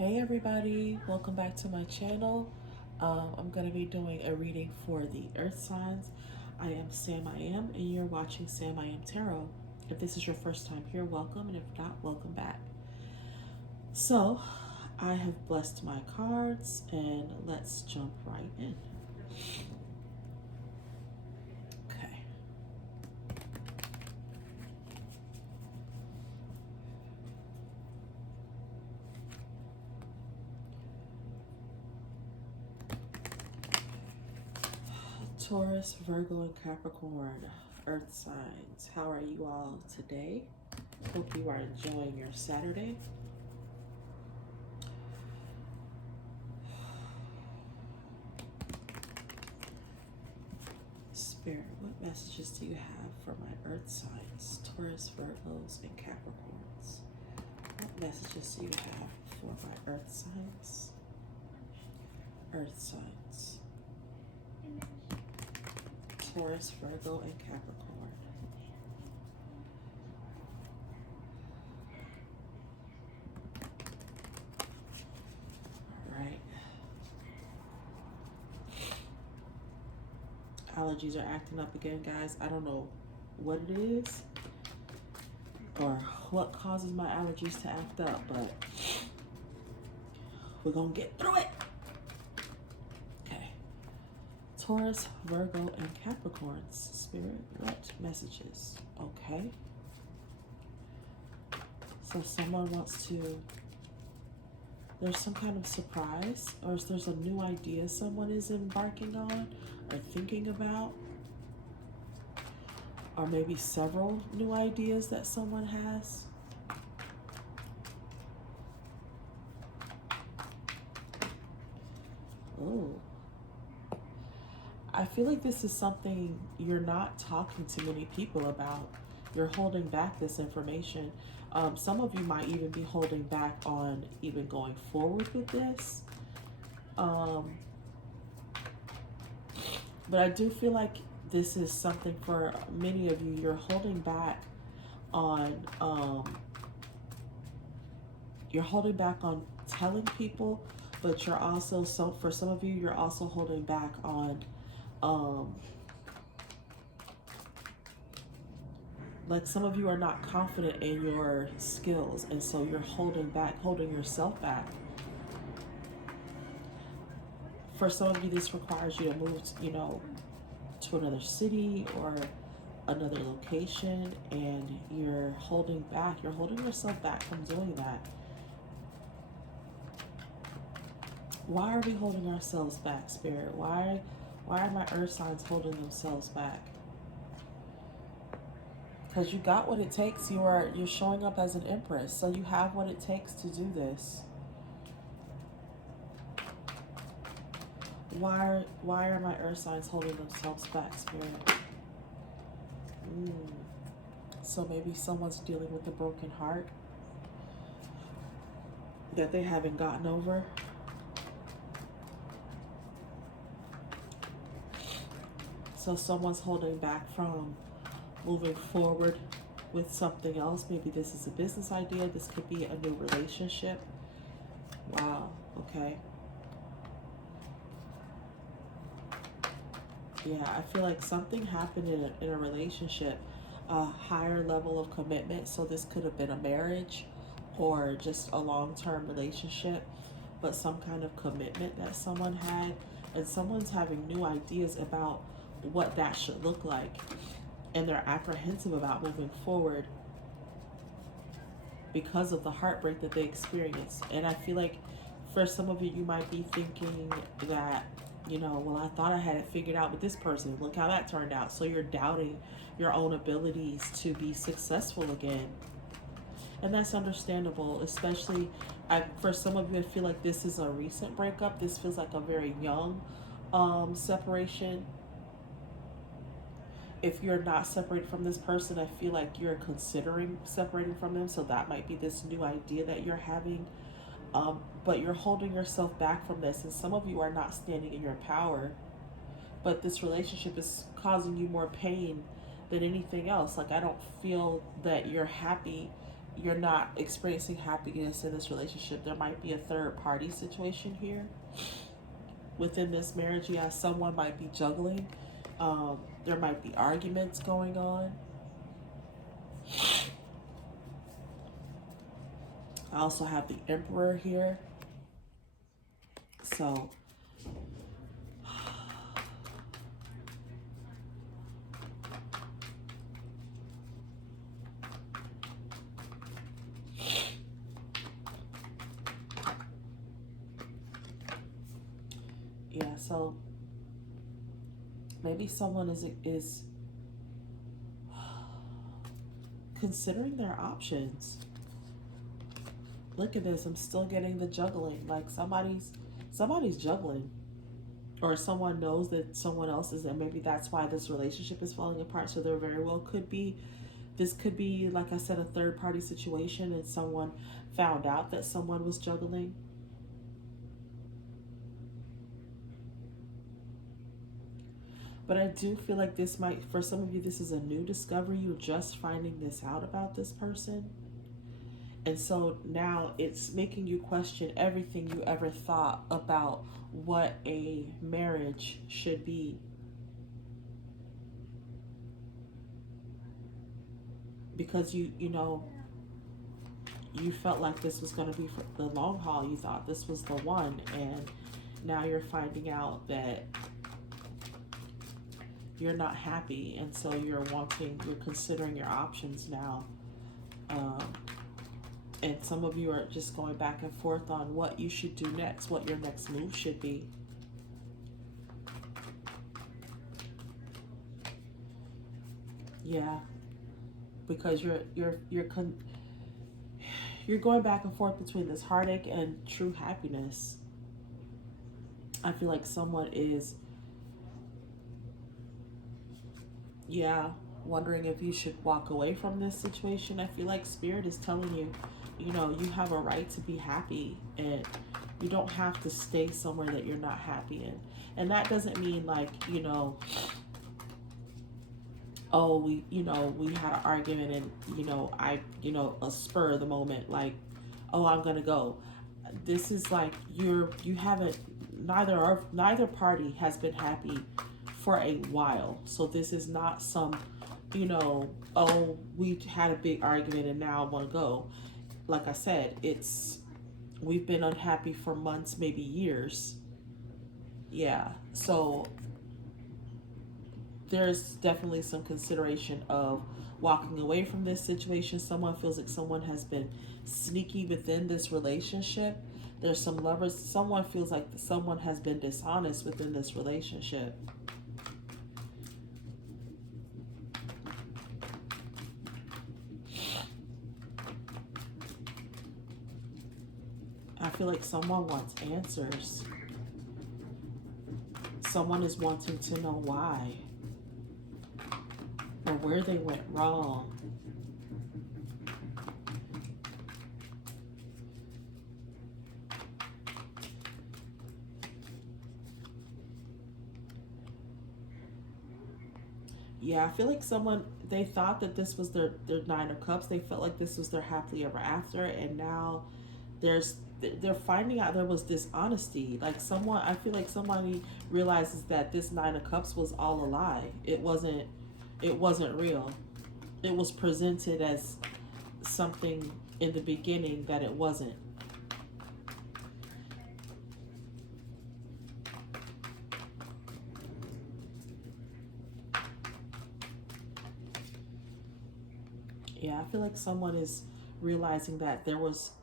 Hey everybody, welcome back to my channel. I'm going to be doing a reading for the earth signs. I am SamIAm and you're watching SamIAm Tarot. If this is your first time here, welcome, and if not, welcome back. So, I have blessed my cards and let's jump right in. Okay. Taurus, Virgo, and Capricorn, earth signs. How are you all today? Hope you are enjoying your Saturday. Spirit, what messages do you have for my earth signs, Taurus, Virgos, and Capricorns? What messages do you have for my earth signs? Earth signs. Taurus, Virgo, and Capricorn. All right. Allergies are acting up again, guys. I don't know what it is or what causes my allergies to act up, but we're gonna get through it. Okay. Taurus, Virgo, and Capricorns. Spirit, what messages? Okay. So someone wants to, there's some kind of surprise, or there's a new idea someone is embarking on or thinking about, or maybe several new ideas that someone has. Oh, I feel like this is something you're not talking to many people about. You're holding back this information. Some of you might even be holding back on even going forward with this. But I do feel like this is something for many of you. You're holding back on telling people, but you're also, so for some of you, you're also holding back on like some of you are not confident in your skills, and so you're holding yourself back. For some of you, this requires you to move, to another city or another location, and you're holding yourself back from doing that. Why are we holding ourselves back, Spirit? Why are my earth signs holding themselves back? Because you got what it takes. You're showing up as an empress, so you have what it takes to do this. Why are my earth signs holding themselves back, Spirit? So maybe someone's dealing with a broken heart that they haven't gotten over. So someone's holding back from moving forward with something else. Maybe this is a business idea. This could be a new relationship. Wow, okay. Yeah, I feel like something happened in a relationship, a higher level of commitment. So this could have been a marriage or just a long-term relationship, but some kind of commitment that someone had, and someone's having new ideas about what that should look like, and they're apprehensive about moving forward because of the heartbreak that they experienced. And I feel like for some of you, you might be thinking that, well, I thought I had it figured out with this person. Look how that turned out. So you're doubting your own abilities to be successful again. And that's understandable, especially for some of you, I feel like this is a recent breakup. This feels like a very young separation. If you're not separated from this person, I feel like you're considering separating from them. So that might be this new idea that you're having. But you're holding yourself back from this, and some of you are not standing in your power, but this relationship is causing you more pain than anything else. Like, I don't feel that you're happy, you're not experiencing happiness in this relationship. There might be a third party situation here within this marriage. Yeah, someone might be juggling. There might be arguments going on. I also have the Emperor here. So yeah, so maybe someone is considering their options. Look at this. I'm still getting the juggling. Like somebody's juggling, or someone knows that someone else is, and maybe that's why this relationship is falling apart. So there very well could be, this could be, like I said, a third party situation, and someone found out that someone was juggling. But I do feel like this might, for some of you, this is a new discovery. You're just finding this out about this person. And so now it's making you question everything you ever thought about what a marriage should be. Because you felt like this was going to be for the long haul. You thought this was the one, and now you're finding out that you're not happy, and so you're considering your options now. And some of you are just going back and forth on what you should do next, what your next move should be. Yeah, because you're going back and forth between this heartache and true happiness. I feel like someone is, wondering if you should walk away from this situation. I feel like Spirit is telling you, you have a right to be happy, and you don't have to stay somewhere that you're not happy in. And that doesn't mean like, oh, we had an argument and, a spur of the moment, like, oh, I'm going to go. This is like, you haven't, neither party has been happy for a while. So this is not some, oh, we had a big argument and now I want to go. Like I said, we've been unhappy for months, maybe years. Yeah. So there's definitely some consideration of walking away from this situation. Someone feels like someone has been sneaky within this relationship. There's some lovers. Someone feels like someone has been dishonest within this relationship. I feel like someone wants answers. Someone is wanting to know why, or where they went wrong. Yeah, I feel like they thought that this was their Nine of Cups. They felt like this was their happily ever after, and now they're finding out there was dishonesty. Like I feel like somebody realizes that this Nine of Cups was all a lie. It wasn't real. It was presented as something in the beginning that it wasn't. Yeah, I feel like someone is realizing that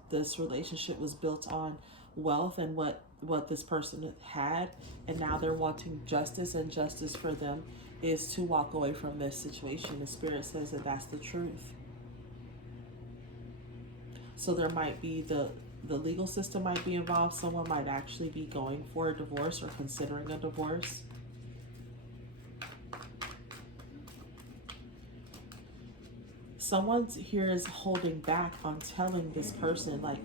this relationship was built on wealth and what this person had, and now they're wanting justice, and justice for them is to walk away from this situation. The Spirit says that that's the truth. So there might be the legal system might be involved. Someone might actually be going for a divorce or considering a divorce. Someone here is holding back on telling this person. Like,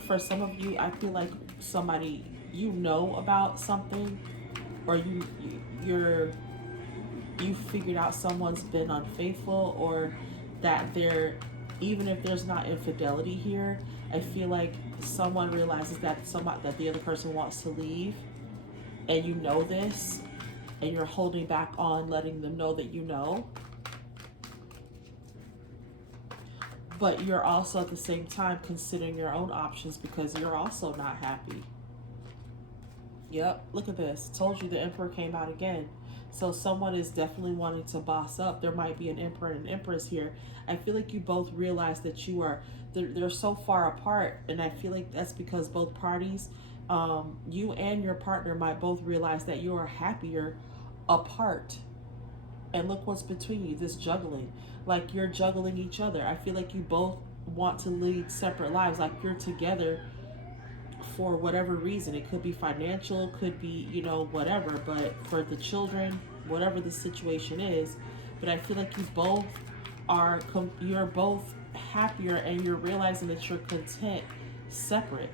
for some of you, I feel like somebody, about something, or you figured out someone's been unfaithful, or that they're even if there's not infidelity here, I feel like someone realizes that that the other person wants to leave, and you know this, and you're holding back on letting them know that you know. But you're also at the same time considering your own options because you're also not happy. Yep, look at this. Told you the emperor came out again. So someone is definitely wanting to boss up. There might be an emperor and an empress here. I feel like you both realize that they're so far apart, and I feel like that's because both parties, you and your partner might both realize that you are happier apart. And look what's between you, this juggling. Like you're juggling each other. I feel like you both want to lead separate lives. Like you're together for whatever reason. It could be financial, could be, whatever. But for the children, whatever the situation is. But I feel like you both you're both happier, and you're realizing that you're content separate.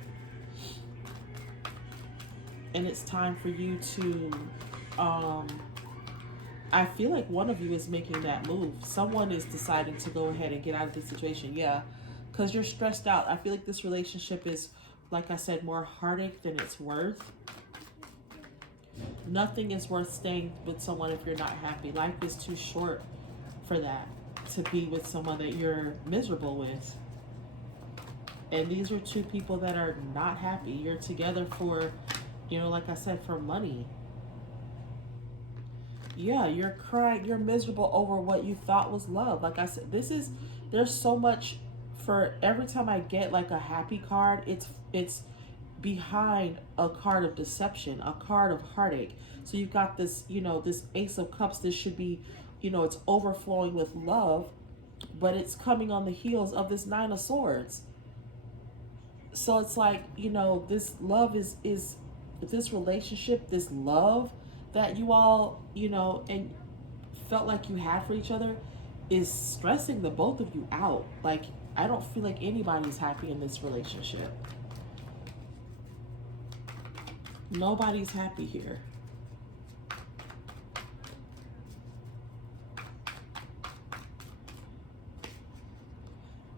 And it's time for you to, I feel like one of you is making that move. Someone is deciding to go ahead and get out of this situation. Yeah, because you're stressed out. I feel like this relationship is, like I said, more heartache than it's worth. Nothing is worth staying with someone if you're not happy. Life is too short for that, to be with someone that you're miserable with. And these are two people that are not happy. You're together for, like I said, for money. Yeah, you're crying, you're miserable over what you thought was love. Like I said, there's so much. For every time I get like a happy card, it's behind a card of deception, a card of heartache. So you've got this, this Ace of Cups. This should be, it's overflowing with love, but it's coming on the heels of this Nine of Swords. So it's like, this love is this relationship, this love that you all, and felt like you had for each other, is stressing the both of you out. Like, I don't feel like anybody's happy in this relationship. Nobody's happy here.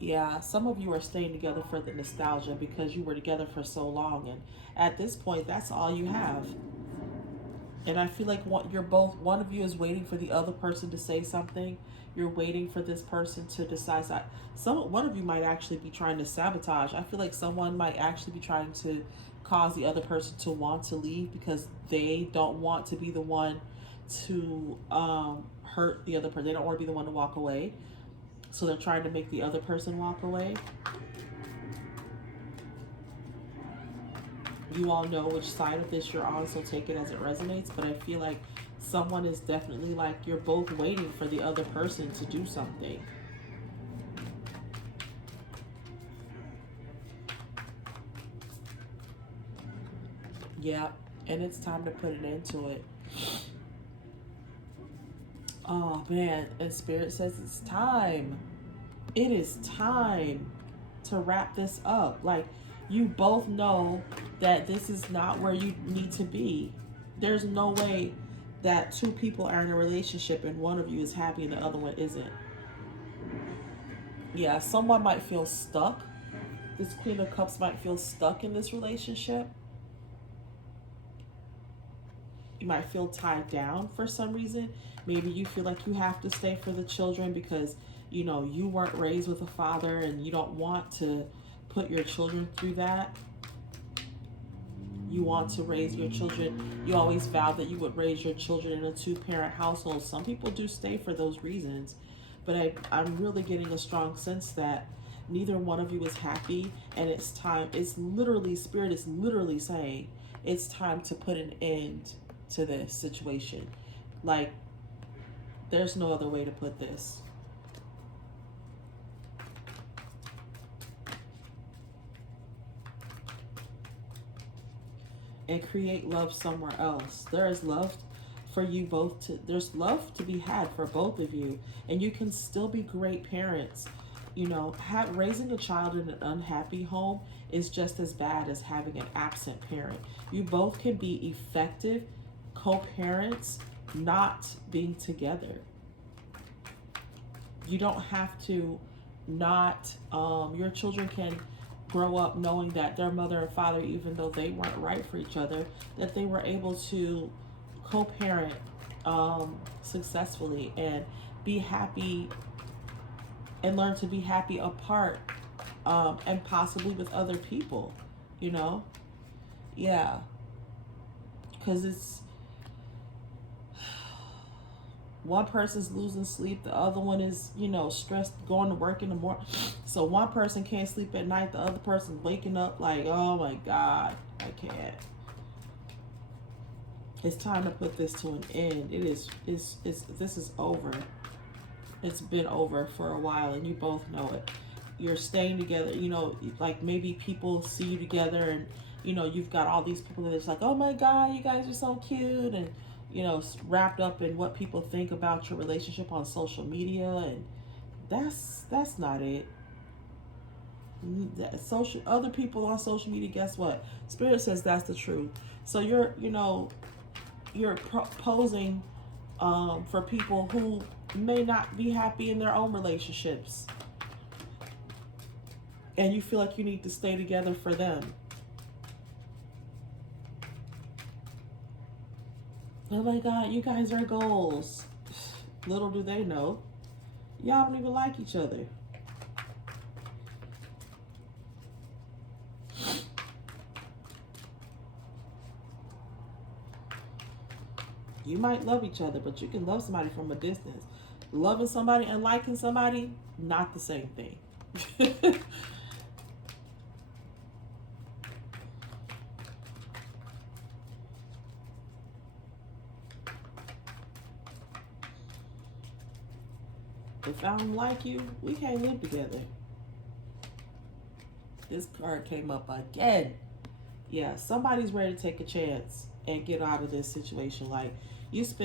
Yeah, some of you are staying together for the nostalgia because you were together for so long, and at this point, that's all you have. And I feel like one of you is waiting for the other person to say something. You're waiting for this person to decide. One of you might actually be trying to sabotage. I feel like someone might actually be trying to cause the other person to want to leave because they don't want to be the one to hurt the other person. They don't want to be the one to walk away. So they're trying to make the other person walk away. You all know which side of this you're on, so take it as it resonates. But I feel like someone is definitely like, you're both waiting for the other person to do something. Yeah, and it's time to put an end to it. Oh man, and Spirit says it's time. It is time to wrap this up. Like, you both know that this is not where you need to be. There's no way that two people are in a relationship and one of you is happy and the other one isn't. Yeah, someone might feel stuck. This Queen of Cups might feel stuck in this relationship. You might feel tied down for some reason. Maybe you feel like you have to stay for the children because, you weren't raised with a father and you don't want to put your children through that. You want to raise your children. You always vowed that you would raise your children in a two-parent household. Some people do stay for those reasons. But I'm really getting a strong sense that neither one of you is happy. And it's time. It's literally, Spirit is literally saying it's time to put an end to this situation. Like, there's no other way to put this. And create love somewhere else. There is love for you both there's love to be had for both of you, and you can still be great parents. Raising a child in an unhappy home is just as bad as having an absent parent. You both can be effective co-parents not being together. You don't have to not, your children can grow up knowing that their mother and father, even though they weren't right for each other, that they were able to co-parent successfully and be happy and learn to be happy apart, and possibly with other people, you know? Yeah. Because it's one person's losing sleep, the other one is, stressed, going to work in the morning. So one person can't sleep at night, the other person's waking up like, oh my God, I can't. It's time to put this to an end. This is over. It's been over for a while, and you both know it. You're staying together, like maybe people see you together, and you've got all these people that it's like, oh my God, you guys are so cute, and wrapped up in what people think about your relationship on social media, and that's not it. Other people on social media, guess what? Spirit says that's the truth. So you're posing for people who may not be happy in their own relationships, and you feel like you need to stay together for them. Oh my God, you guys are goals. Little do they know, y'all don't even like each other. You might love each other, but you can love somebody from a distance. Loving somebody and liking somebody, not the same thing. If I don't like you, we can't live together. This card came up again. Yeah, somebody's ready to take a chance and get out of this situation. Like,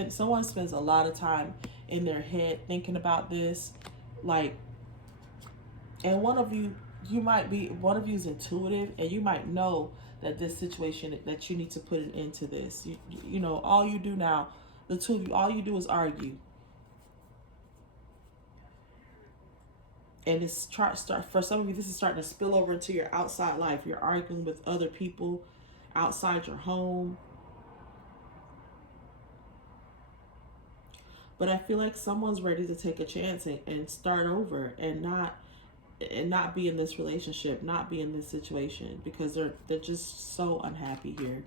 someone spends a lot of time in their head thinking about this. Like, and one of you is intuitive, and you might know that this situation, that you need to put an end to this. All you do now, the two of you, all you do is argue. And it's for some of you, this is starting to spill over into your outside life. You're arguing with other people outside your home. But I feel like someone's ready to take a chance and start over, and not be in this relationship, not be in this situation, because they're just so unhappy here.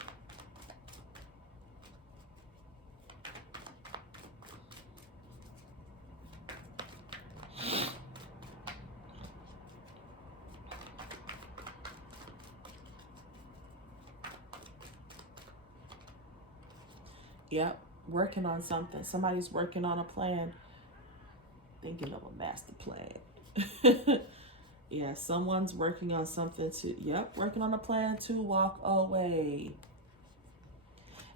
Yep, working on something. Somebody's working on a plan, thinking of a master plan. Yeah, someone's working on something working on a plan to walk away.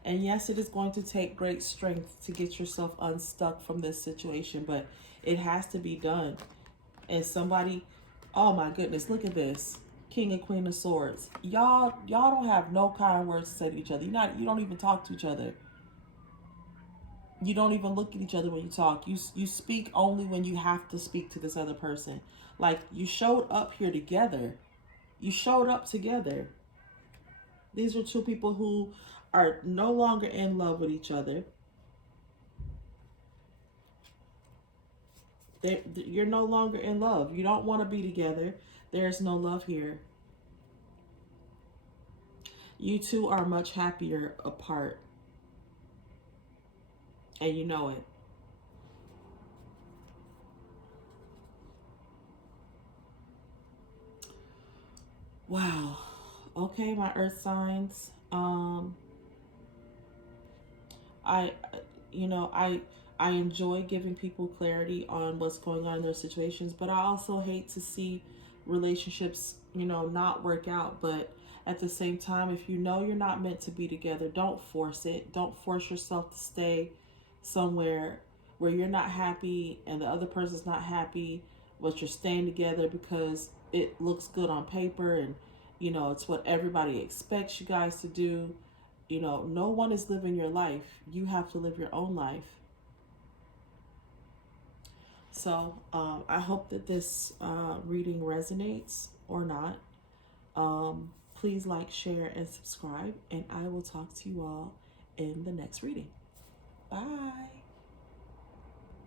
And yes, it is going to take great strength to get yourself unstuck from this situation, but it has to be done. And somebody, oh my goodness, look at this. King and Queen of Swords. Y'all don't have no kind words to say to each other. You don't even talk to each other. You don't even look at each other when you talk. You speak only when you have to speak to this other person. Like, you showed up here together. You showed up together. These are two people who are no longer in love with each other. You're no longer in love. You don't want to be together. There's no love here. You two are much happier apart. And you know it. Wow. Okay, my earth signs. I enjoy giving people clarity on what's going on in their situations, but I also hate to see relationships, not work out. But at the same time, if you know you're not meant to be together, don't force it. Don't force yourself to stay somewhere where you're not happy and the other person's not happy, but you're staying together because it looks good on paper, and it's what everybody expects you guys to do. No one is living your life. You have to live your own life. So I hope that this reading resonates or not. Please like, share, and subscribe, and I will talk to you all in the next reading.